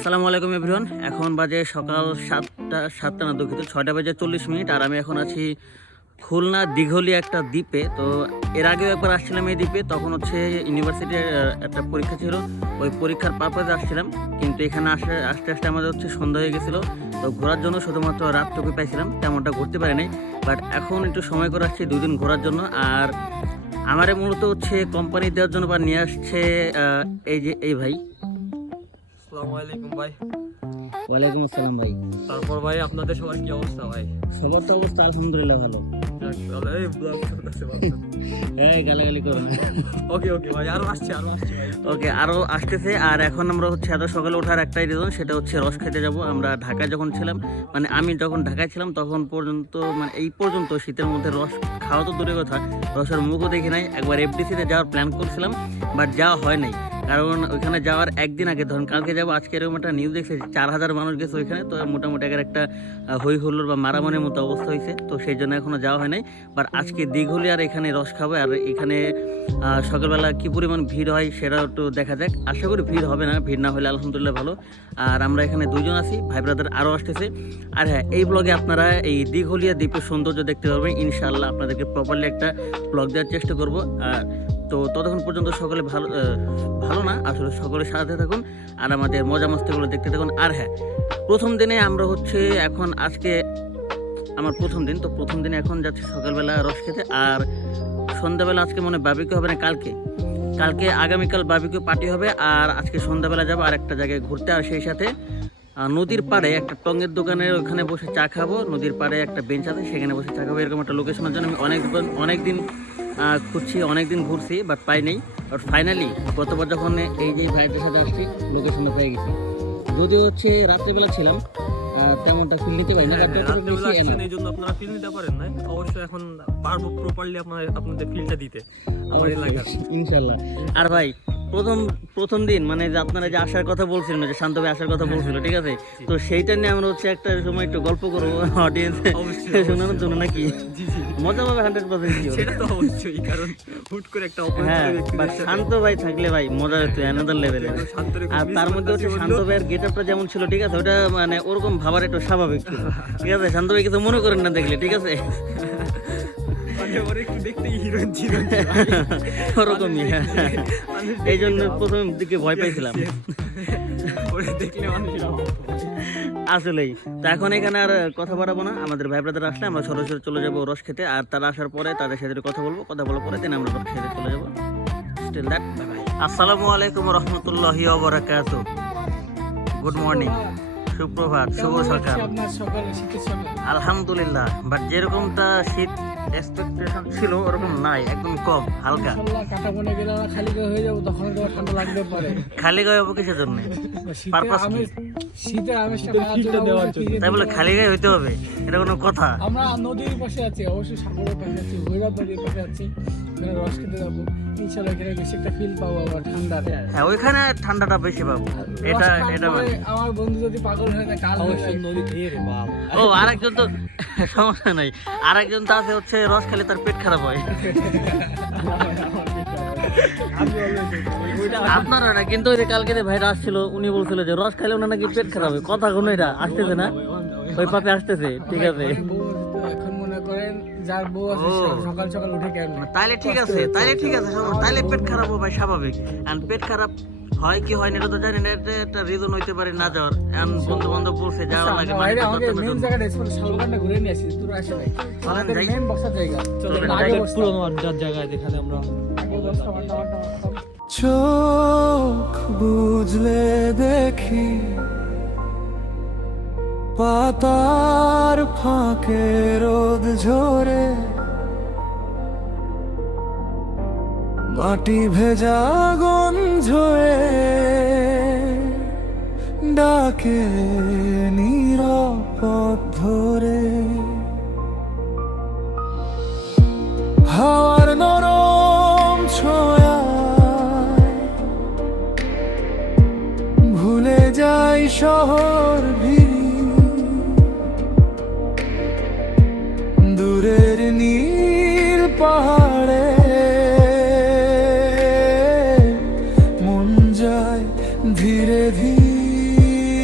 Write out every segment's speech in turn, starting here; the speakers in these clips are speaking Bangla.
আসসালামু আলাইকুম এভরিওয়ান। এখন বাজে সকাল সাতটা না, দুঃখিত 6:40 আর আমি এখন আছি খুলনা দিঘলি একটা দ্বীপে। তো এর আগেও একবার আসছিলাম এই দ্বীপে, তখন হচ্ছে ইউনিভার্সিটির একটা পরীক্ষা ছিল, ওই পরীক্ষার পারপাসে আসছিলাম। কিন্তু এখানে আস্তে আস্তে আমাদের হচ্ছে সন্ধ্যা হয়ে গেছিলো, তো ঘোরার জন্য শুধুমাত্র রাতটুকু পাইছিলাম, তেমনটা ঘুরতে পারি নাই। বাট এখন একটু সময় করে আসছি 2 দিন ঘোরার জন্য। আর আমারে মূলত হচ্ছে কোম্পানি দেওয়ার জন্য বা নিয়ে আসছে এই ভাই। আসসালামু আলাইকুম ভাই। ওয়ালাইকুম আসসালাম ভাই। তারপর ভাই আপনাদের সবার কি অবস্থা ভাই? সবার তো অবস্থা আলহামদুলিল্লাহ ভালো। এই ব্লগ চলতেছে বাচ্চা। এই গালাগালি করো না। ওকে ভাই, আরো আসছে ভাই। ওকে, আরো আসতেছে। আর এখন আমরা হচ্ছে এত সকালে ওঠার একটাই রিজন, সেটা হচ্ছে রস খেতে যাব। আমরা ঢাকায় যখন ছিলাম, মানে আমি যখন ঢাকায় ছিলাম তখন পর্যন্ত, মানে এই পর্যন্ত শীতের মধ্যে রস খাওয়া তো দূরের কথা, রসের মুখও দেখি নাই। একবার এফডিসিতে যাওয়ার প্ল্যান করছিলাম, বাট যাওয়া হয় নাই। কারণ ওইখানে যাওয়ার একদিন আগে, ধরুন কালকে যাবো, আজকে এরকম একটা নিউজ দেখছি 4000 মানুষ গেছে ওইখানে। তো মোটামুটি একটা হই হুল্লোড় বা মারামারির মতো অবস্থা হয়েছে, তো সেই জন্য এখনও যাওয়া হয় নাই। বাট আজকে দিঘলি আর এখানে রস খাবো। আর এখানে সকালবেলা কী পরিমাণ ভিড় হয় সেটা একটু দেখা যাক। আশা করি ভিড় হবে না, ভিড় না হলে আলহামদুলিল্লাহ ভালো। আর আমরা এখানে 2 জন আছি, ভাই ব্রাদার আরও আসতেছে। আর হ্যাঁ, এই ব্লগে আপনারা এই দিঘলিয়া দ্বীপের সৌন্দর্য দেখতে পারবেন ইনশাআল্লাহ। আপনাদেরকে প্রপারলি একটা ব্লগ দেওয়ার চেষ্টা করব। আর তো ততক্ষণ পর্যন্ত সকলে ভালো না আসলে, সকলের সাথে থাকুন আর আমাদের মজা মস্তিগুলো দেখতে থাকুন। আর হ্যাঁ, প্রথম দিনে আমরা হচ্ছে এখন আজকে আমার প্রথম দিন, তো প্রথম দিনে এখন যাচ্ছি সকালবেলা রস খেতে। আর সন্ধ্যাবেলা আজকে মনে বারবিকিউ হবে না, কালকে আগামীকাল বারবিকিউ পার্টি হবে। আর আজকে সন্ধ্যাবেলা যাবো আর একটা জায়গায় ঘুরতে। আর সেই সাথে নদীর পাড়ে একটা টঙের দোকানের ওখানে বসে চা খাবো। নদীর পাড়ে একটা বেঞ্চ আছে, সেখানে বসে চা খাবো। এরকম একটা লোকেশনের জন্য আমি অনেকদিন খুঁজছি, অনেকদিন ঘুরছি, বাট পাই নেই। বাট ফাইনালি গতবার যখন এই যে ভাইদের সাথে আসছি, লোকেশনটা পেয়ে গেছি। যদিও হচ্ছে রাত্রেবেলা ছিলাম, তেমনটা ফিল নিতে পারি না। এই জন্য আপনারা ফিল নিতে পারেন না। অবশ্যই এখন পারবো প্রপারলি আপনাদের ফিলটা দিতে আমার এলাকার ইনশাল্লাহ। আর ভাই প্রথম দিন মানে যে আপনারা যে আসার কথা বলছিলেন, যে শান্ত ভাই আসার কথা বলছিল, ঠিক আছে, তো সেইটা নিয়ে আমরা হচ্ছে একটা সময় একটু গল্প করবো অডিয়েন্স শোনানোর জন্য, নাকি মজা পাবে 100%। সেটা তো অবশ্যই, কারণ হুট করে একটা শান্ত ভাই থাকলে ভাই মজা হতো অ্যানাদার লেভেলে। আর তার মধ্যে হচ্ছে শান্ত ভাইয়ের গেটআপটা যেমন ছিল, ঠিক আছে, ওটা মানে ওরকম ভাবার একটু স্বাভাবিক ছিল, ঠিক আছে। শান্ত ভাই কিছু মনে করেন না দেখলে, ঠিক আছে, ওরকমই। এই জন্য প্রথম দিকে ভয় পাইছিলাম আসলেই। তো এখন এখানে আর কথা বাড়াবো না, আমাদের ভাই ব্রাদার আসলে আমরা সরাসরি চলে যাবো রস খেতে। আর তারা আসার পরে তাদের সাথে কথা বলার পরে দিন আমরা রস খেতে চলে যাবো। স্টিল দ্যাট, আসসালামু আলাইকুম রহমতুল্লাহি ওয়া বারাকাতুহু। গুড মর্নিং, সুপ্রভাত, শুভ সকাল। আলহামদুলিল্লাহ, বাট যেরকমটা শীত এক্সপেকটেশন ছিল ওরকম নাই, একদম কম, হালকা। খালি গায়ে হবো কিসের জন্য? তাই বলে খালি গায়ে হইতে হবে, এটা কোনো কথা? আমরা নদীর পাশে আছি, অবশ্যই সাগরের পাশে আছি, ভৈরব নদীর পাশে আছি, রস খেতে যাবো ইনশাআল্লাহ। এখানে বেশি একটা ফিল পাবো, আবার ঠান্ডা। হ্যাঁ, ওইখানে ঠান্ডাটা বেশি পাবো। এটা মানে আমার বন্ধু যদি পাগল হয়ে যায় কাল নদী খেয়ে রে বাপ। ও আরেকজন তো সমস্যা নাই, আরেকজন তো আছে হচ্ছে রস খেলে তার পেট খারাপ হয়। আপনারা না, কিন্তু ওই যে কালকে যে ভাইরা আসছিল উনি বলছিল যে রস খাইলে ওনার নাকি পেট খারাপ হয়। কথা কোনো এটা আসতেছে না, ওই পাপে আসতেছে, ঠিক আছে। এখন মনে করেন যার বউ আছে সকাল সকাল উঠে কেন, তাইলে ঠিক আছে, তাইলে পেট খারাপ হবে ভাই, স্বাভাবিক। এন্ড পেট খারাপ হয় কি হয় না এটা তো জানি না, এটা একটা রিজন হইতে পারে না যাওয়ার। এন্ড বন্ধু বান্ধব বলছে যাওয়া লাগে, বাইরে আমাকে মেইন জায়গাটা এক্সপ্লোর শালবাগানটা ঘুরে নিয়ে আসি, তোর আসে ভাই। চলেন যাই, মেইন বসার জায়গা, চলেন আগে পুরনো আড্ডার জায়গায় যেখানে আমরা চোখ বুঝলে দেখি পাতার ফাঁকে রোদ ঝরে, মাটি ভেজা গন্ধে ডাকে নিরাপদ ধরে, হাওয়ার নরম ছোঁয়ায় ভুলে যাই শহর দূরের নীল পাহাড়ে, মন যায় ধীরে ধীরে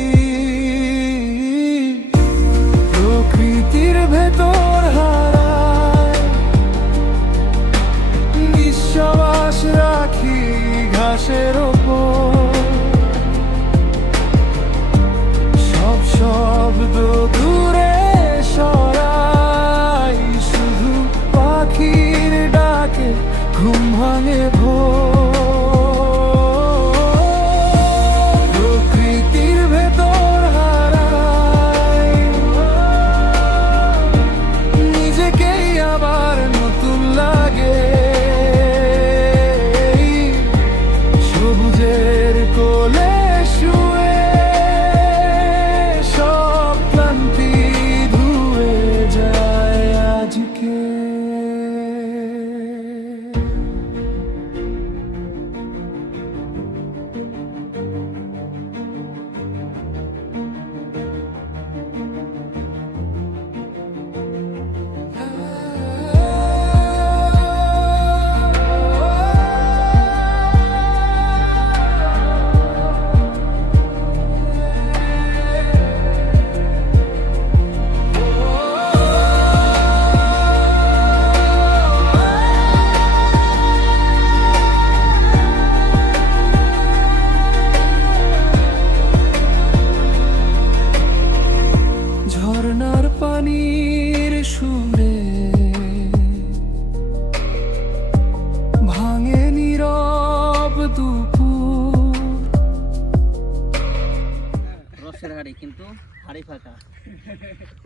রসের হাড়ি, কিন্তু হাড়ি ফাঁকা।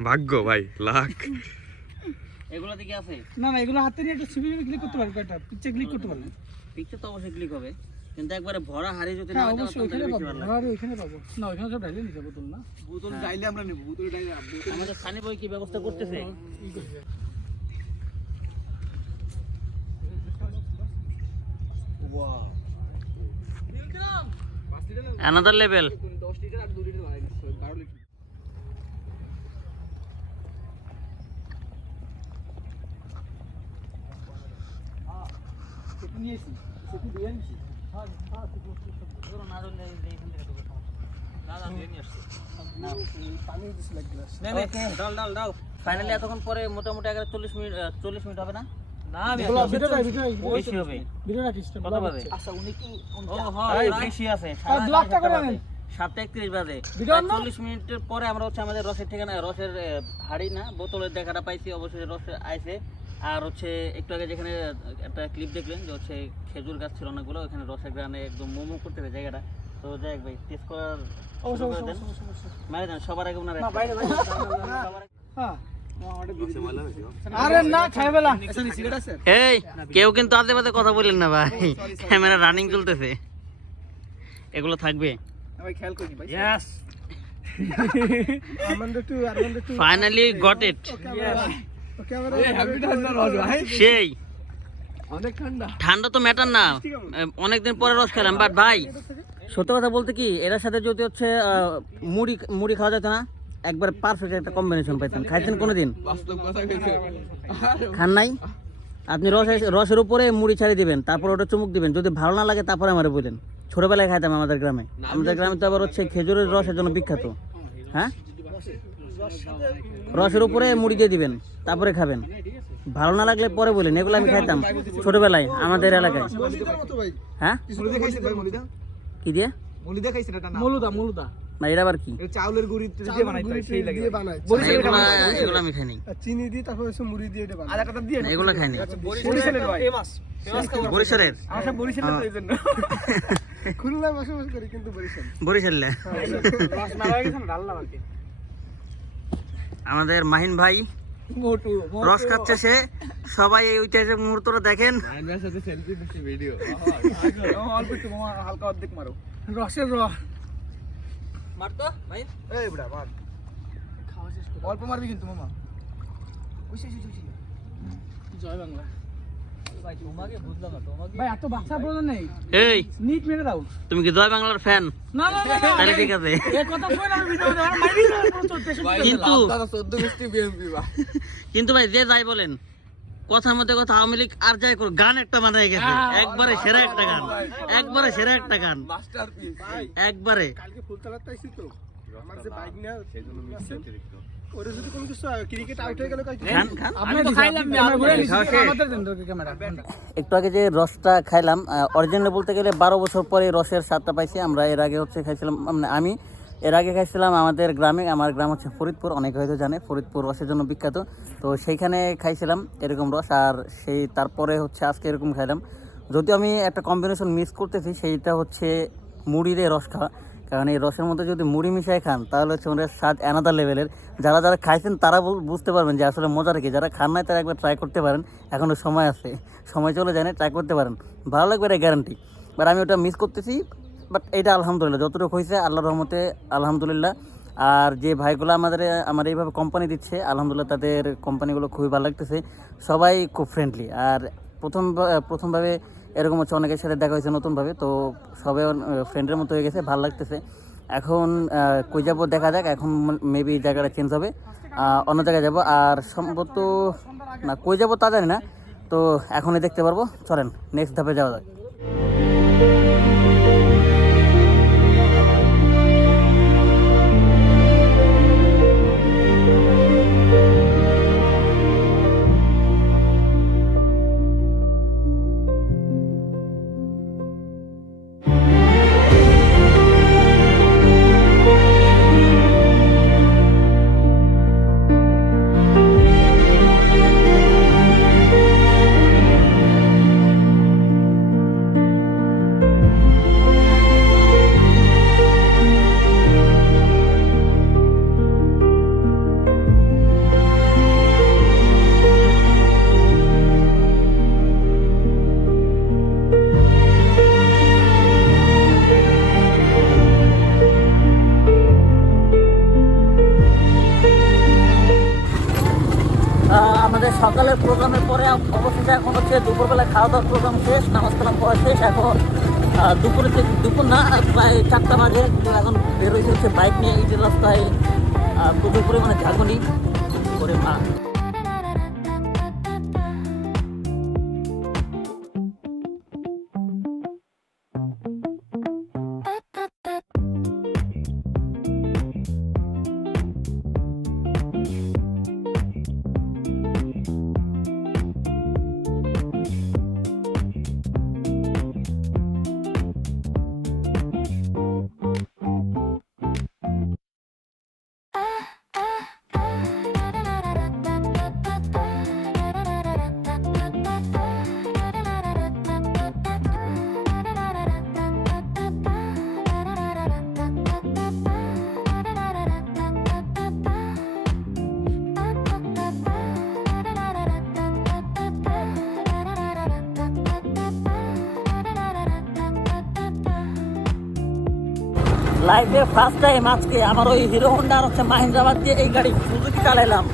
ভাগ্য ভাই, লাখ। এগুলো দিকে আছে না না, এগুলো হাতে নিয়ে একটা ছবি ক্লিক করতে পারবে, একটা পিকচার ক্লিক করতে পারবে। পিকচার তো অবশ্যই ক্লিক হবে, কিন্তু একবারে ভরা হাড়ি যদি না হ্যাঁ হয় তাহলে অবশ্যই ওখানে বেশি পাবো, ভালো লাগে। আর ওখানে পাবো না, ওখানে সব ডাইলে নিতে বোতল না, বোতল ডাইলে আমরা নেব, বোতল ডাইলে আমাদের সানি বই কি ব্যবস্থা করতেছে? Another level. 10 লিটার আর 2 লিটার বানাই দিচ্ছি, 12 লিটার। সেটা নিয়েছি, সেটা দিয়ে আনছি। পানি দিছি এক গ্লাস। ফাইনালি এতক্ষণ পরে মোটামুটি 40 মিনিট হবে না? বেশি হবে। কত বাজে? আচ্ছা উনি কি এই বেশি আছে। আর 2 টাকা করে নেন। 7:31 বাজে। ভিডিও না? 40 মিনিটের পরে আমরা হচ্ছে আমাদের রসের ঠিকানা, রসের হাড়ি না বোতলের দেখাটা পাইছি, অবশ্যই রস আইছে। আর হচ্ছে একটু আগে যেখানে একটা ক্লিপ দেখলেন যে হচ্ছে খেজুর গাছ ছিল অনেকগুলো, ওখানে রসের গ্রানে একদম মোমো করতে হবে জায়গাটা। তো যাই হোক ভাই, টেস্ট করার শুরু করে দেন। মারে দেন সবার আগে ওনারা। হ্যাঁ আরে না খাইবেলা। সিগারেট আছে? এই কেউ কিন্তু আজে বাজে কথা বললেন না ভাই, ক্যামেরা রানিং চলতেছে, এগুলো থাকবে। ভাই খেয়াল করিনি ভাই। Yes. Finally got it. Happy ঠান্ডা রস ভাই। সেই অনেক ঠান্ডা। ঠান্ডা তো ম্যাটার না, অনেকদিন পরে রস খেলাম, বাট ভাই সত্য কথা বলতে কি এর সাথে যদি হচ্ছে মুড়ি খাওয়া যেত না, একবার পারফেক্ট একটা কম্বিনেশন পাইতেন। খাইছেন কোনোদিন? বাস্তব কথা কইছে। খান নাই? আপনি রসের উপরে মুড়ি ছাড়িয়ে দিবেন, তারপর ওটা চুমুক দিবেন, যদি ভালো না লাগে তারপরে আমারে বলেন। ছোটবেলায় খাইতাম আমাদের গ্রামে। আমাদের গ্রামে তো আবার হচ্ছে খেজুরের রসের জন্য বিখ্যাত। হ্যাঁ, রসের উপরে মুড়ি দিয়ে দিবেন, তারপরে খাবেন। ভালো না লাগলে পরে বলেন। এগুলো আমি খাইতাম ছোটবেলায় আমাদের এলাকায়। হ্যাঁ, মুলিদা খাইছেন ভাই? মুলিদা কি দিয়ে? মুলিদা খাইছেন? এটা না মুলুদা না, এটা আবার কি? এটা চাউলের গুঁড়ি দিয়ে বানাইতে হয়, সেই লাগে না, এগুলো আমি খাইনি। চিনি দিয়ে তারপর এসে মুড়ি দিয়ে এটা বানায়। আধা টাকা দিয়ে না, এগুলো খাইনি। বরিশালের ভাই। বরিশালের? আমরা সব বরিশালে তো এইজন্য। খুলনায় বসবাস করি কিন্তু বরিশাল। বরিশালে রস না লাগে না, ডাল না বাকি। আমাদের মাহিন ভাই মোটু রস খাচ্ছে সে। সবাই এই ঐতিহাসিক মুহূর্তটা দেখেন। আয়নার সাথে সেলফি দিচ্ছি ভিডিও। অল্প একটু মামা, হালকা অর্ধেক মারো। রসের রস মারতো ভাই। এই বুড়া মার। খাওয়া শেষ করে অল্প মারবি কিন্তু মামা। জয় বাংলা। ভাই তোমাকে বুঝলাম না, তোমাকে ভাই এত বাচ্চা প্রয়োজন নেই, এই নিট মেরে দাও। তুমি কি জয় বাংলার ফ্যান? না না না তাহলে ঠিক আছে। এই কথা কই না, ভিডিও দাও মাইরি দাও চলতে শুরু। কিন্তু 14 গোষ্ঠী বিএমপি ভাই। কিন্তু ভাই যে যাই বলেন, কথার মধ্যে কথা, আওয়ামী লীগ আর যাই করো, গান একটা বানায় গেছে। একবারে সেরা একটা গান, একবারে সেরা একটা গান, মাস্টারপিস একবারে। কালকে ফুলতলাতে আইছি তো, আমার যে বাইক নিয়ে সেজন্য মিস অতিরিক্ত ওরে যদি কোনো কিছু ক্রিকেট আউট হয়ে গেল কালকে খান খান। আপনি তো খাইলাম না, আমরা ঘুরে নিছি আমাদের দেন তো ক্যামেরা। একটু আগে যে রসটা খাইলাম, অরিজিনাল বলতে গেলে 12 বছর পরে রসের স্বাদটা পাইছি আমরা। এর আগে হচ্ছে খাইছিলাম, মানে আমি এর আগে খাইছিলাম আমাদের গ্রামে। আমার গ্রাম হচ্ছে ফরিদপুর, অনেকে হয়তো জানে ফরিদপুর রসের জন্য বিখ্যাত। তো সেইখানে খাইছিলাম এরকম রস, আর সেই তারপরে হচ্ছে আজকে এরকম খাইলাম। যদিও আমি একটা কম্বিনেশন মিস করতেছি, সেইটা হচ্ছে মুড়িরে রস খাওয়া। কারণ এই রসের মধ্যে যদি মুড়ি মিশাই খান তাহলে হচ্ছে ওদের স্বাদ অ্যানাদার লেভেলের। যারা যারা খাইছেন তারা বুঝতে পারবেন যে আসলে মজা রেখে। যারা খান নাই তারা একবার ট্রাই করতে পারেন, এখনও সময় আছে, সময় চলে যায় না, ট্রাই করতে পারেন, ভালো লাগবে, এটা গ্যারান্টি। বাট আমি ওটা মিস করতেছি। বাট এটা আলহামদুলিল্লাহ যতটুকু হয়েছে আল্লাহর রহমতে আলহামদুলিল্লাহ। আর যে ভাইগুলো আমার এইভাবে কোম্পানি দিচ্ছে, আলহামদুলিল্লাহ তাদের কোম্পানিগুলো খুবই ভালো লাগতেছে, সবাই খুব ফ্রেন্ডলি। আর প্রথমভাবে এরকম হচ্ছে অনেকের সাথে দেখা হয়েছে নতুনভাবে, তো সবাই ফ্রেন্ডের মতো হয়ে গেছে, ভালো লাগতেছে। এখন কই যাবো দেখা যাক, এখন মেবি জায়গাটা চেঞ্জ হবে, অন্য জায়গায় যাব। আর সম্ভবত না, কই যাবো তা জানি না, তো এখনই দেখতে পারবো। চলেন নেক্সট ধাপে যাওয়া যাক। সকালের প্রোগ্রামের পরে অবশেষে এখন হচ্ছে দুপুরবেলা খাওয়া দাওয়ার প্রোগ্রাম শেষ, নামাজ কালাম পড়া শেষ। এখন দুপুর না প্রায় 4টা বাজে, কিন্তু এখন বেরোইছে হচ্ছে বাইক নিয়ে ইটের রাস্তায় প্রচুর পরিমাণে ঝাঁকুনি করে মা। লাইফে ফার্স্ট টাইম আজকে আমার ওই হিরো হোন্ডা আর হচ্ছে মাহিন্দ্রাবাদ দিয়ে এই গাড়ি সুজুকি চালাইলাম।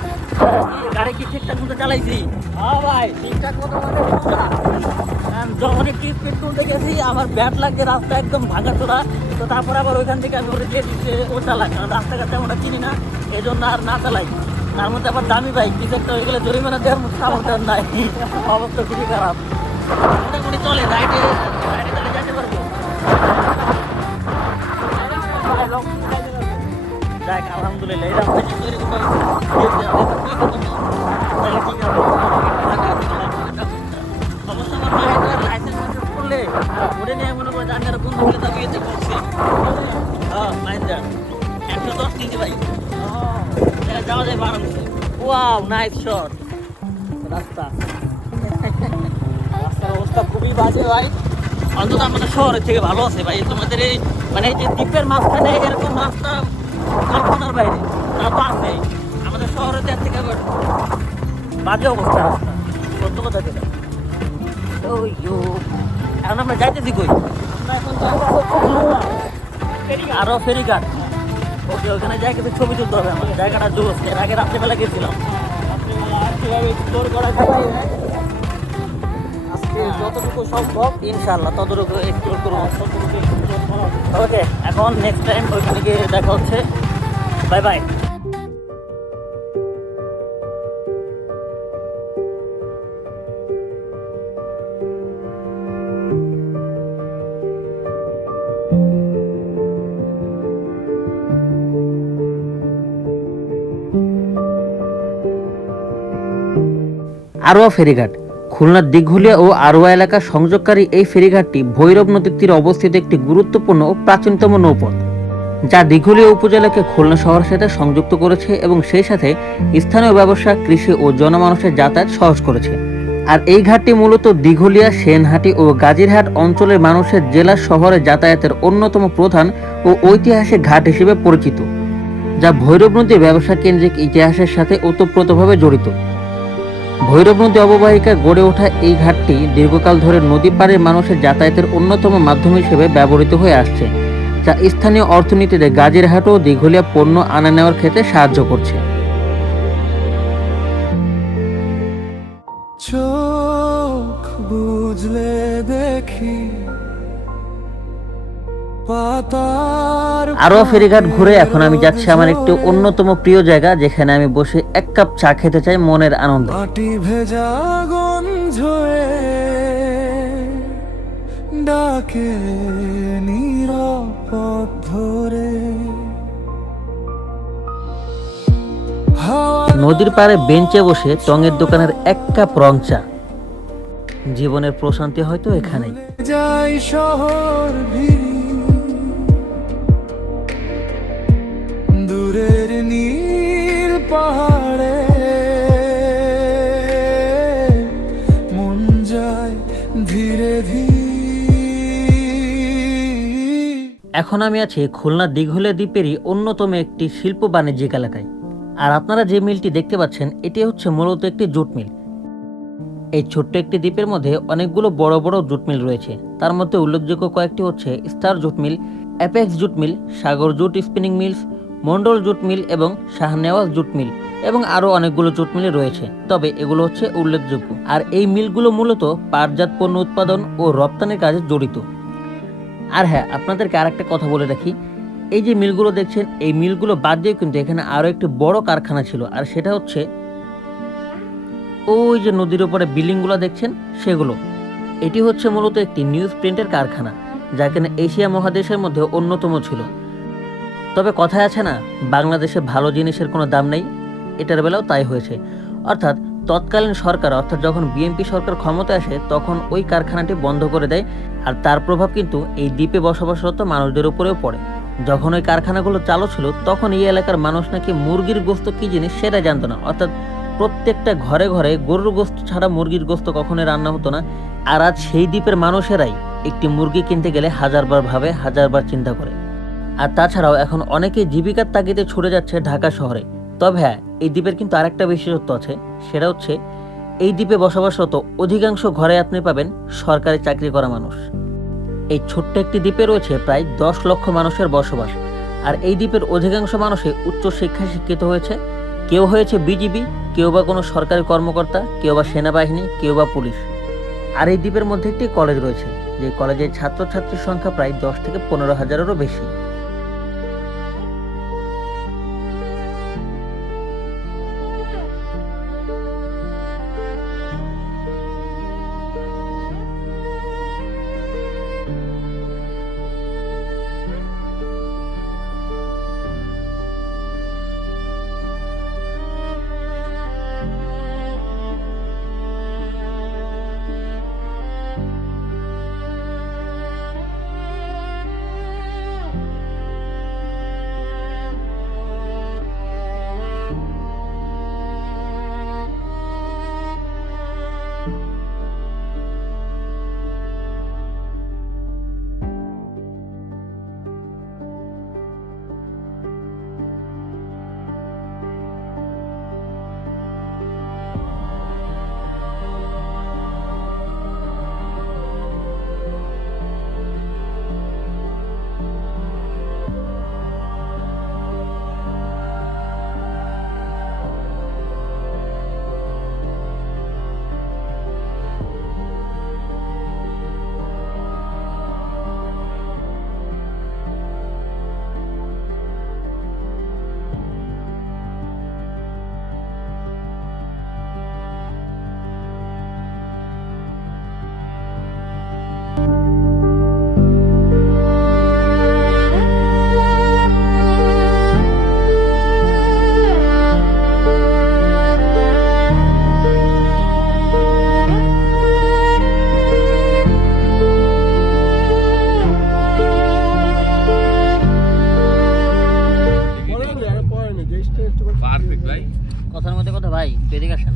গাড়ি কি ঠিকঠাক মতো চালাইছি? হ্যাঁ ভাই, ঠিকঠাক মতো মানে যখনই টিপ পিট তুলতে গেছি আমার ব্যাট লাগে, রাস্তা একদম ভাঙা চোরা। তো তারপর আবার ওইখান থেকে আমি ওরে দিয়ে দিচ্ছে ও চালায়, কারণ রাস্তাঘাটে আমরা চিনি না, এই জন্য আর না চালাই। তার মধ্যে আবার দামি বাইক, কিছু একটা হয়ে গেলে জরিমানা দেওয়ার মতো সামর্থ্য নাই, অবস্থা খুবই খারাপ। মোটামুটি চলে, রাইডে চলে যেতে পারবো। যাক আলহামদুলিল্লাহ, এরকম অবশ্য আমার মায়ের লাইসেন্স করলে ওরে নিয়ে মনে করে আমি আর বন্ধু মিলে তাকে ইয়েতে করছি। হ্যাঁ মাইন্ডার 110 কেজি ভাই, যাওয়া যায় বারাণসী। Wow nice shot. রাস্তার অবস্থা খুবই বাজে ভাই, অন্তত আমাদের শহরের থেকে ভালো আছে ভাই। তোমাদের এই মানে যে দ্বীপের মাঝখানে এরকম রাস্তা কল্পনার বাইরে, তা তো আছে আমাদের শহরের দেশ থেকে বাজে অবস্থা রাস্তা, সত্য কথা যেটা। এখন আমরা যাইতেছি কই? আরো ফেরিঘাট, ওকে ওখানে যাই কিছু ছবি তুলতে হবে আমাকে, জায়গাটা জোস। এর আগে রাত্রিবেলা গেছিলাম, যতটুকু সম্ভব ইনশাআল্লাহ ততটুকু এক্সপ্লোর করবো। ওকে, এখন নেক্সট টাইম ওইখানে গিয়ে দেখা হচ্ছে। Bye bye. আরোয়া ফেরিঘাট খুলনার দিঘুলিয়া ও আরোয়া এলাকা সংযোগকারী এই ফেরিঘাটটি ভৈরব নদীর তীরে অবস্থিত একটি গুরুত্বপূর্ণ ও প্রাচীনতম নৌপথ, যা দিঘুলিয়া উপজেলাকে খুলনা শহরের সাথে সংযুক্ত করেছে এবং সেই সাথে স্থানীয় ব্যবসা, কৃষি ও জনমানুষের যাতায়াত সহজ করেছে। আর এই ঘাটটি মূলত দিঘুলিয়া, সেনহাটি ও গাজীরহাট অঞ্চলের মানুষের জেলা শহরে যাতায়াতের অন্যতম প্রধান ও ঐতিহাসিক ঘাট হিসেবে পরিচিত, যা ভৈরব নদীর ব্যবসা কেন্দ্রিক ইতিহাসের সাথে ওতপ্রোতভাবে জড়িত। ভৈরব নদী অববাহিকায় গড়ে ওঠা এই ঘাটটি দীর্ঘকাল ধরে নদী পাড়ের মানুষের যাতায়াতের অন্যতম মাধ্যম হিসেবে ব্যবহৃত হয়ে আসছে, যা স্থানীয় অর্থনীতিতে গাজীরহাট ও দিঘুলিয়া পণ্য আনা নেওয়ার ক্ষেত্রে সাহায্য করছে। চোখ বুঝলে দেখি আরোয়া ফেরিঘাট ঘুরে এখন আমি যাচ্ছি আমার একটু অন্যতম প্রিয় জায়গা, যেখানে আমি বসে এক কাপ চা খেতে চাই মনের আনন্দে। মাটি ভেজা গন্ধ ডাকে নিরাপদ ধরে। নদীর পাড়ে বেঞ্চে বসে টঙের দোকানের এক কাপ রং চা, জীবনের প্রশান্তি হয়তো এখানেই। যাই শহর ভিড়ি, দূরের নীল পাহাড়ে মন যায় ধীরে ধীরে। এখন আমি আছি খুলনা দিঘুলিয়া দ্বীপেরই অন্যতম একটি শিল্প বাণিজ্যিক এলাকায়। আর আপনারা যে মিলটি দেখতে পাচ্ছেন এটি হচ্ছে মূলত একটি জুট মিল। এই ছোট্ট একটি দ্বীপের মধ্যে অনেকগুলো বড় বড় জুট মিল রয়েছে, তার মধ্যে উল্লেখযোগ্য কয়েকটি হচ্ছে star jute mill, Apex jute mill, Sagar jute spinning mills, Mondal jute mill এবং শাহনেওয়াজ জুট মিল এবং আরও অনেকগুলো জুট মিল রয়েছে, তবে এগুলো হচ্ছে উল্লেখযোগ্য। আর এই মিলগুলো মূলত পাটজাত পণ্য উৎপাদন ও রপ্তানির কাজে জড়িত। আর হ্যাঁ, আপনাদেরকে আরেকটা কথা বলে রাখি, এই যে মিলগুলো দেখছেন, এই মিলগুলো বাদ দিয়ে কিন্তু এখানে আরও একটি বড় কারখানা ছিল, আর সেটা হচ্ছে ওই যে নদীর উপরে বিল্ডিংগুলো দেখছেন সেগুলো। এটি হচ্ছে মূলত একটি নিউজ প্রিন্টের কারখানা, যা কিনা এশিয়া মহাদেশের মধ্যে অন্যতম ছিল। তবে কথায় আছে না, বাংলাদেশে ভালো জিনিসের কোনো দাম নেই, এটার বেলাও তাই হয়েছে। অর্থাৎ তৎকালীন সরকার, অর্থাৎ যখন বিএনপি সরকার ক্ষমতায় আসে তখন ওই কারখানাটি বন্ধ করে দেয়, আর তার প্রভাব কিন্তু এই দ্বীপে বসবাসরত মানুষদের উপরেও পড়ে। যখন ওই কারখানাগুলো চালু ছিল তখন এই এলাকার মানুষ নাকি মুরগির গোস্ত কী জিনিস সেটা জানতো না, অর্থাৎ প্রত্যেকটা ঘরে ঘরে গরুর গোস্ত ছাড়া মুরগির গোস্ত কখনোই রান্না হতো না। আর আজ সেই দ্বীপের মানুষেরাই একটি মুরগি কিনতে গেলে হাজারবার ভাবে, হাজারবার চিন্তা করে। আর তাছাড়াও এখন অনেকেই জীবিকার তাগিদে ছুটে যাচ্ছে ঢাকা শহরে। তবে হ্যাঁ, এই দ্বীপের কিন্তু আরেকটা বিশেষত্ব আছে, সেটা হচ্ছে এই দ্বীপে বসবাসরত অধিকাংশ ঘরে আপনি পাবেন সরকারি চাকরি করা মানুষ। এই ছোট্ট একটি দ্বীপে রয়েছে প্রায় 10 লক্ষ মানুষের বসবাস, আর এই দ্বীপের অধিকাংশ মানুষই উচ্চ শিক্ষায় শিক্ষিত হয়েছে। কেউ হয়েছে বিজিবি, কেউ বা কোনো সরকারি কর্মকর্তা, কেউ বা সেনাবাহিনী, কেউ বা পুলিশ। আর এই দ্বীপের মধ্যে একটি কলেজ রয়েছে, যে কলেজের ছাত্রছাত্রীর সংখ্যা প্রায় 10 থেকে 15 হাজারেরও বেশি। পারফেক্ট ভাই। কথার মধ্যে কথা ভাই, এদিকে আসেন।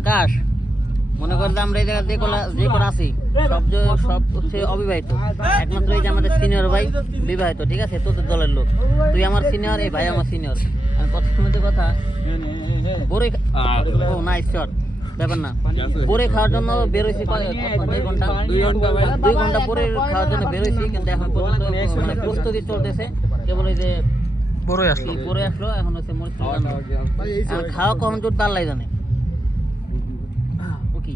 আকাশ, মনে করলে আমরা এই জায়গায় যে করা আছি সব হচ্ছে অবিবাহিত, একমাত্র এই যে আমাদের সিনিয়র ভাই বিবাহিত, ঠিক আছে? তোদের দলের লোক, তুই আমার সিনিয়র, এই ভাই আমার সিনিয়র। কথার মধ্যে কথা, বড়ই ও নাইস শট, ব্যাপার না। পরে খাওয়ার জন্য বেরোইছি 2 ঘন্টা, 2 ঘন্টা পরে খাওয়ার জন্য বেরোইছি, কিন্তু এখন পর্যন্ত মানে প্রস্তুতি চলতেছে। কেবল এই যে পরে আসলো, এখন হচ্ছে মরিচ খাওয়া কখন জোট পাল্লাই জানে। ও কি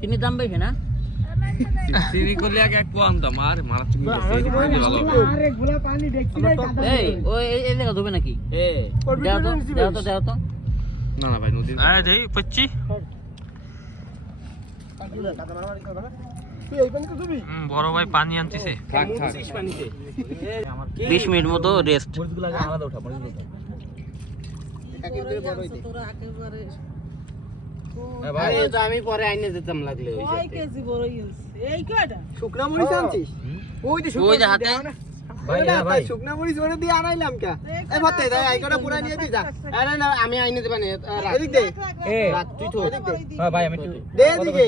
চিনির দাম বেশি না? চিনি করলে এক পোয়া আনতাম, আর মারা চিনি এই ওই এই জায়গা ধুবে নাকি? দেও তো না না ভাই, নদীর দেই পচ্ছি বড় ভাই পানি আনতেছে। 20 মিনিট মতো রেস্ট। আমি পরে আইনে যেতাম লাগলে শুকনা মরিচ আনছিস? ওই যে হাতে শুকনা মরিচ ওরে দিয়ে আনাইলাম কে? এই ভাতে যাই আইকটা পুরা নিয়ে দি যা। আরে না, আমি আইনে দেব না। এদিক দে। রাত তুই তো হ্যাঁ ভাই, আমি দে এদিকে।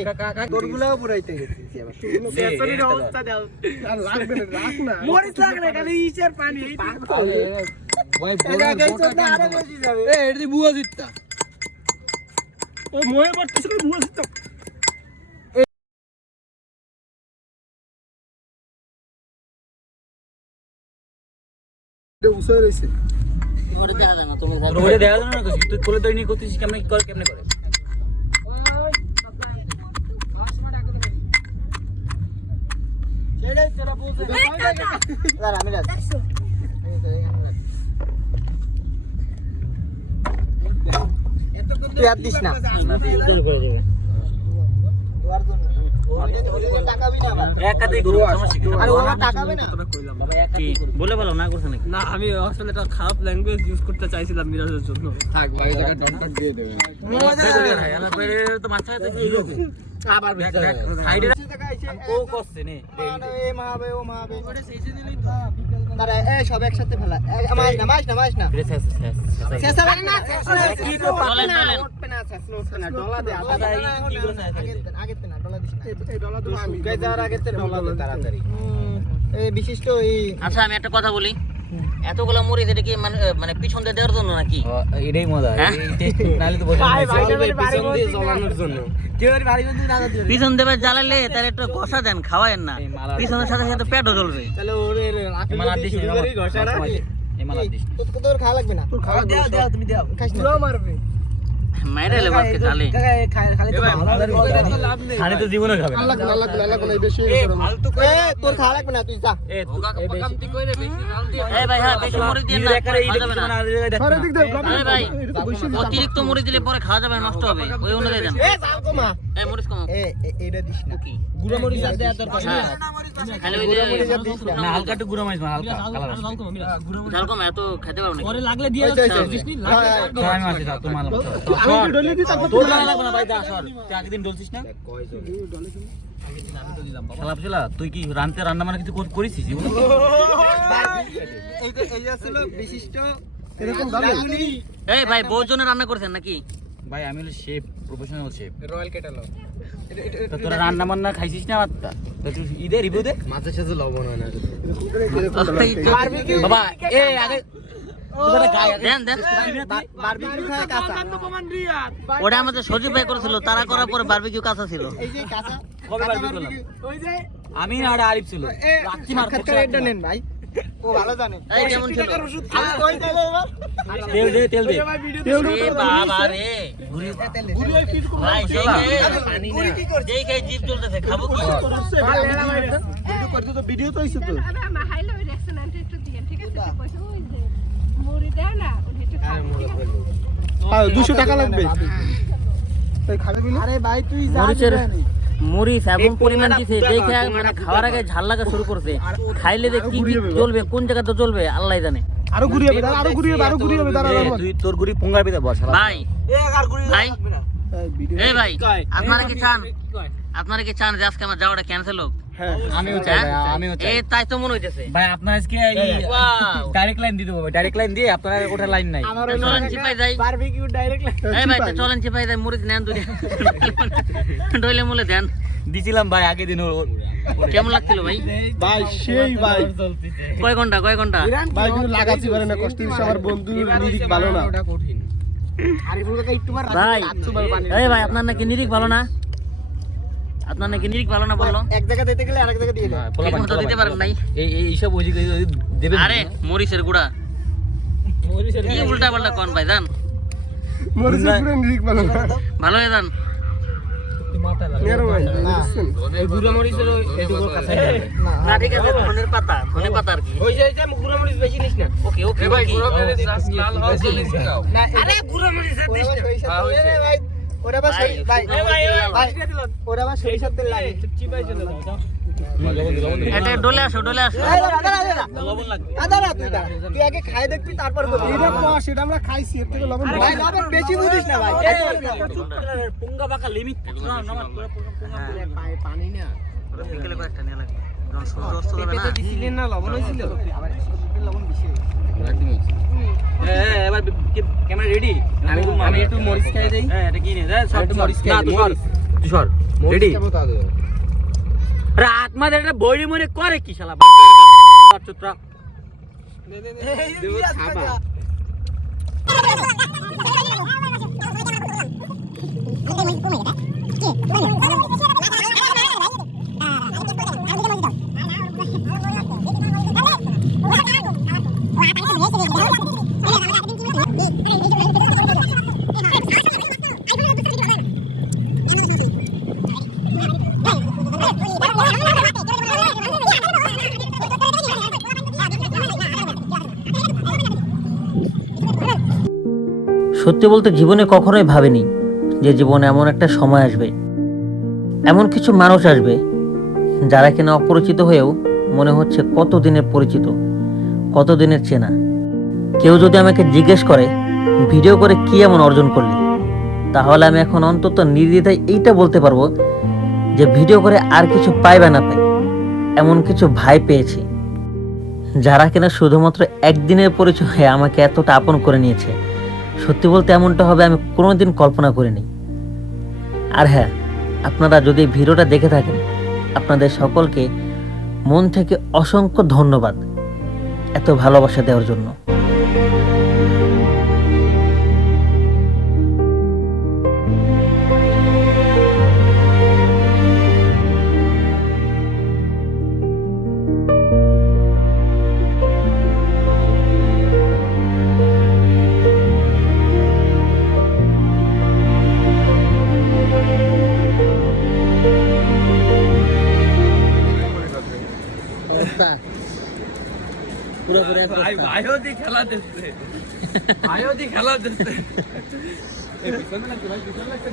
তোরগুলাও পুরাইতে গেছিস আবার। সেসরির অবস্থা দাও। আর লাগবে না, রাখ না। মরিচ লাগবে না, খালি ইসের পানি। ভাই বড় বড় আরে বেশি যাবে। এটা দি বুয়া জিততা। ও ময়ে পড়তেছ বুয়া জিততা। এটা উসে রইছে ওরে দেখা যায় না তুমি ওরে দেখা যায় না তুই কোলে তো নিয়ে করতেছিস কেমনে করে কেমনে করে সেটাই তোরা বলছিস দাঁড়া আমি রাখ তুই আর দিস না এক কাতেই গুরু সমস্যা কি আর ও আমার টাকাবে না বাবা এক কি বলে ভালো না করছে নাকি না আমি আসলে একটা খারাপ ল্যাঙ্গুয়েজ ইউজ করতে চাইছিলাম মিরাজের জন্য। থাক ভাই জায়গা টকটক দিয়ে দেবে তো মাথা তো কি হবে আবার সাইডে ও করছে নে এ মাবে ও মাবে তারা এই সব একসাথে ফেলা মাইস না শেষ হবে না কি তো চলেন চলেন উঠবে না শেষ উঠবে না ডলা দে আগের না ডলা দিস না এই ডলা তো আমি কে যার আগের তে ডলা দে তাড়াতাড়ি এই বিশিষ্ট এই আচ্ছা আমি একটা কথা বলি এতগুলো মরিচ এটা কি মানে পিছন দিয়ে দেওয়ার জন্য নাকি এটাই মজা হ্যাঁ? এই টেস্ট নালে তো বোঝা পিছন দিয়ে জ্বলানোর জন্য কেউ আর বাড়ি বন্ধু না দিও পিছন দেবে জ্বালালে তার একটু ঘষা দেন খাওয়ায়েন না এই মালা- পিছনের সাথে সাথে পেটও জ্বলবে তাহলে ওরে মালা দিস শুরু করি ঘষা না এই মালা দিস তোর খাওয়া লাগবে না তোর খাওয়া দাও তুমি দাও খাইস না মারবে মাইরে লেবে আজকে খালি খালি তো লাভ নেই খালি তো জীবনে খাবে না আল্লাহ কোন বেশি ফালতু কই তোর খাওয়া লাগবে না তুই যা এই কামতি কইরে বেশি নাম দিয়ে এই ভাই হ্যাঁ বেশি মরিচ দিয়ে না একারে খাওয়া যাবে না আরে দিক দে এই ভাই অতিরিক্ত মরিচ দিলে পরে খাওয়া যাবে না, নষ্ট হবে ওই অনুযায়ী দেন এ যাও কমা এই মরিচ কম এইটা দিস না কি গুড়া মরিচ আর দেয়া দরকার না খালি ওই যে না হালকা একটু গুঁড়ো মাছ হালকা কালার আছে ঝাল কম এত খেতে পারো না পরে লাগলে দিয়ে ছয় মাছ আছে তোর মাল আমি ডলে দিই তারপর তোর লাগা লাগবে না ভাই যা সর তুই আগের দিন ডলছিস না শালা শালা তুই কি রান্না মানে কিছু করিস জীবনে এই যে ছিল বিশিষ্ট এরকম দাম এই ভাই বহু জনে রান্না করছেন নাকি ভাই আমি হলো chef professional chef royal catalogue তো তোরা রান্না বান্না খাইছিস না মাত্রা তো তুই ঈদে রিভিউ দে মাছের সাথে লবণ হয় না বাবা এই আগে তোরা গায় দেন দেন বারবিকিউ খায় কাঁচা ওটা আমাদের সজীব ভাই করেছিল তারা করার পরে বারবিকিউ কাঁচা ছিল এই যে কাঁচা কবে বারবিকিউ করলাম ওই যে আমি আর আরিফ ছিল রাত্রি মার সাক্ষাৎকার এটা নেন ভাই ও ভালো জানে এই কেমন ছিল আমি কই তাইলে এবার তেল দে এ বাবা রে ভাই যেই খাই জিভ জ্বলতেছে খাবো কি ভিডিও তো হইছে তো হাইলো রিঅ্যাকশন আনতে একটু দিয়েন ঠিক আছে পয়সা ওই যে মুড়ি দেয় না ওটা একটু খাও 200 টাকা লাগবে তুই খাবে বিলি আরে ভাই তুই যা মরিচের মরিচ এবং পরিমাণ দিছে দেখে মানে খাওয়ার আগে ঝাল লাগা শুরু করছে খাইলে যে কি কি জ্বলবে কোন জায়গাতে জ্বলবে আল্লাহ জানে আরো ঘুরিয়ে হবে আরো ঘুরিয়ে হবে দাঁড়া তুই তোর গুড়ি পুঙ্গাবি দে বস ভাই ভাই এই ভাই আপনারা কি চান যে আজকে আমার যাওয়াটা ক্যান্সেল হোক আমিও চাই ভাই, আমিও চাই এই তাই তো মনে হইতেছে ভাই আপনার আজকে Wow! ডাইরেক্ট লাইন দিয়ে দেবো ডাইরেক্ট লাইন দিয়ে আপনার ওটা লাইন নাই চলেন চিপাই যাই বারবিকিউ ডাইরেক্ট এই ভাই তো চলেন চিপাই যাই মরিচ নেন দুই ডইলে মুলে দেন দিছিলাম ভাই আগে দিন কেমন লাগছিল ভাই ভাই সেই ভাই কয় ঘন্টা ভাই কিন্তু লাগাচ্ছি পারে না কষ্ট দিছে আমার বন্ধু লিরিক ভালো না ওটা কঠিন আরিফুল কাকা একটু বার ভাই এই ভাই আপনার নাকি নিরিক ভালো না বললো এক জায়গা দিতে গেলে আরেক জায়গা দিয়ে দাও ঠিক মতো দিতে পারেন নাই এইসব ওই দিকে দেবে আরে মরিচের গুড়া কি উল্টা পাল্টা কোন ভাই জান মরিসের পুরো লিরিক ভালো না ভালো হয়ে যান মেরো ভাই এই গুড়া মরিচের এইটুকু কাছে না ঠিক আছে ধনের পাতা আর কি ওই যে গুড়া মরিচ বেশি নিস না ওকে ভাই পুরো মেরে লাল হওয়ার জন্য খাও না আরে গুড়া মরিচ দিস না ভাই ওরা বা ভাই ভাই ওরা বা সরিষার তেল লাগে চিপাই চলে যাও এটা ডলে আসো লবণ লাগবে আদারা তুই আগে খাই দেখবি তারপর বলবি এটা কষ এটা আমরা খাইছি এর থেকে লবণ ভাই লবণ বেশি বুঝিস না ভাই পুঙ্গা বাকা লিমিট পানি না বিকেলে কয়েকটা নিয়ে লাগবে যখন সূর্য অস্ত যাবে না দিছিলেন না লবণ হইছিল আবার লবণ বেশি এবার ক্যামেরা রেডি আমি একটু মরিচ খাই দেই হ্যাঁ এটা কি নে সব মরিচ খাই দে তুই সর রেডি রাত মাঝে এটা বইরি মনে করে কি শালা বাচ্চা দেব খাবা What? সত্যি বলতে জীবনে কখনোই ভাবিনি যে জীবনে এমন একটা সময় আসবে, এমন কিছু মানুষ আসবে যারা কিনা অপরিচিত হয়েও মনে হচ্ছে কতদিনের পরিচিত, কতদিনের চেনা। কেউ যদি আমাকে জিজ্ঞেস করে ভিডিও করে কি এমন অর্জন করলি, তাহলে আমি এখন অন্তত নির্দ্বিধায় এইটা বলতে পারবো যে ভিডিও করে আর কিছু পাই বা না পাই, এমন কিছু ভাই পেয়েছি যারা কিনা শুধুমাত্র একদিনের পরিচয়ে আমাকে এতটা আপন করে নিয়েছে। সত্যি বলতে এমনটা হবে আমি কোনোদিন কল্পনা করিনি। আর হ্যাঁ, আপনারা যদি ভিডিওটা দেখে থাকেন, আপনাদের সকলকে মন থেকে অসংখ্য ধন্যবাদ এত ভালোবাসা দেওয়ার জন্য।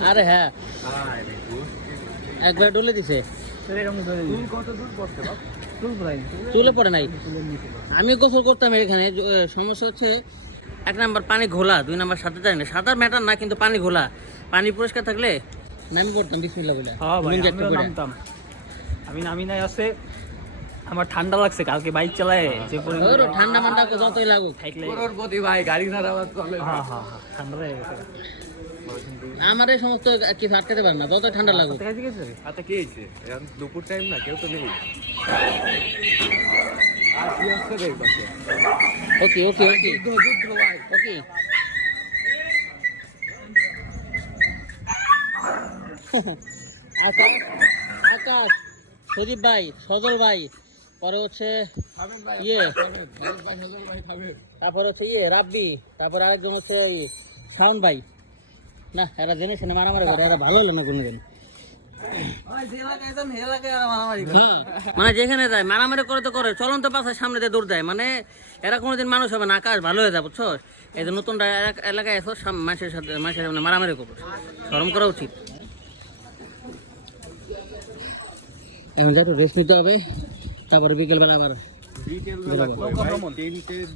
আরে হ্যাঁ, একবার ডলে দিছে, চুলে পড়ে নাই। আমি গোসল করতাম এখানে। সমস্যা হচ্ছে 1 নাম্বার পানি ঘোলা, 2 নাম্বার সাঁতার জানি না। সাঁতার ম্যাটার না, কিন্তু পানি ঘোলা। পানি পরিষ্কার থাকলে নামি পড়তাম বিসমিল্লাহ বলে। হ্যাঁ ভাই, আমিও নামতাম। আমি নামি নাই আছে, আমার ঠান্ডা লাগছে কালকে বাইক চালায় যে ওর ঠান্ডা মান্ডা যতই লাগুক, খাইলে ভাই গাড়ি ছাড়া আবার চলে। হ্যাঁ হ্যাঁ হ্যাঁ, ঠান্ডা লেগে গেছে। আমার এই সমস্ত কিছু আটকাতে পারে না, যতই ঠান্ডা লাগুক। খাইতে গেছে আচ্ছা কি হয়েছে এখন দুপুর টাইম না, কেউ তো নেই। আর কি হচ্ছে রে পাশে? ওকে ওকে ওকে ওকে। আকাশ আকাশ, সজীব ভাই, সজল ভাই, পরে হচ্ছে ইয়ে, তারপরে হচ্ছে ইয়ে রাব্বি, তারপর আরেকজন হচ্ছে শাওন ভাই। না, এরা জেনে শুনে মারামারি করে, এরা ভালো হলো না কোনোদিন। মানে যেখানে যায় মারামারি করে তো করে, চলন্ত পাশার সামনে দিয়ে দৌড় দেয়। মানে এরা কোনোদিন মানুষ হবে না। আকাশ ভালো হয়ে যায়, বুঝছো? এই যে নতুন এলাকায় এসো, মানুষের সাথে মারামারি করবো, শরম করা উচিত। এখন যা একটু রেস্ট নিতে হবে, তারপরে বিকেলবেলা আবার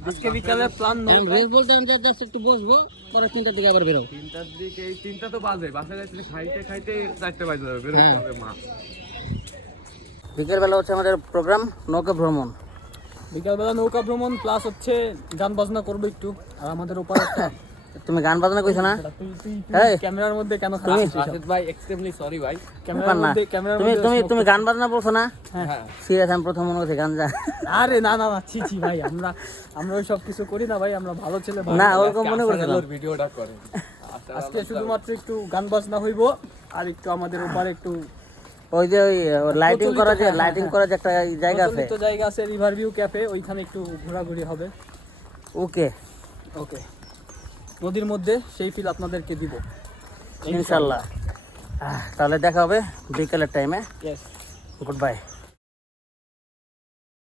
আজকে বিকালে প্ল্যান রেস্ট বলতে জাস্ট একটু বসবো, পরে 3টার দিকে আবার বেরো। 3টার দিকে, 3টা তো বাজে, বাসে যাচ্ছি খাইতে খাইতে 4টে বাজে যাবে, বেরোতে হবে মা। বিকেলবেলা হচ্ছে আমাদের প্রোগ্রাম নৌকা ভ্রমণ। বিকালবেলা নৌকা ভ্রমণ প্লাস হচ্ছে গান বাজনা করবো একটু। আর আমাদের ওপারে একটা তুমি গান বাজনা কইছো না? তুই এই, ক্যামেরার মধ্যে কেন খাচ্ছিস? রাশেদ ভাই এক্সট্রিমলি সরি ভাই। ক্যামেরার মধ্যে তুমি গান বাজনা বলছো না? হ্যাঁ। সিরিয়াস, আমি প্রথম মনে করছি গান যা। আরে না না না, ছি ছি ভাই, আমরা ওই সব কিছু করি না ভাই, আমরা ভালো ছেলে ভাই। না, ওরকম মনে করছিলাম। ভিডিওটা করে আজকে শুধুমাত্র একটু গান বাজনা হইব, আর একটু আমাদের ওপারে একটু ওই যে ওই লাইটিং করা, যে লাইটিং করা যে একটা জায়গা আছে, প্রচলিত জায়গা আছে রিভার ভিউ ক্যাফে, ওইখানে একটু ঘোরাঘুরি হবে। ওকে ওকে, নদীর মধ্যে সেই ফিল আপনাদেরকে দিব ইনশাল্লাহ। তাহলে দেখা হবে বিকেলের টাইমে। Yes, good bye.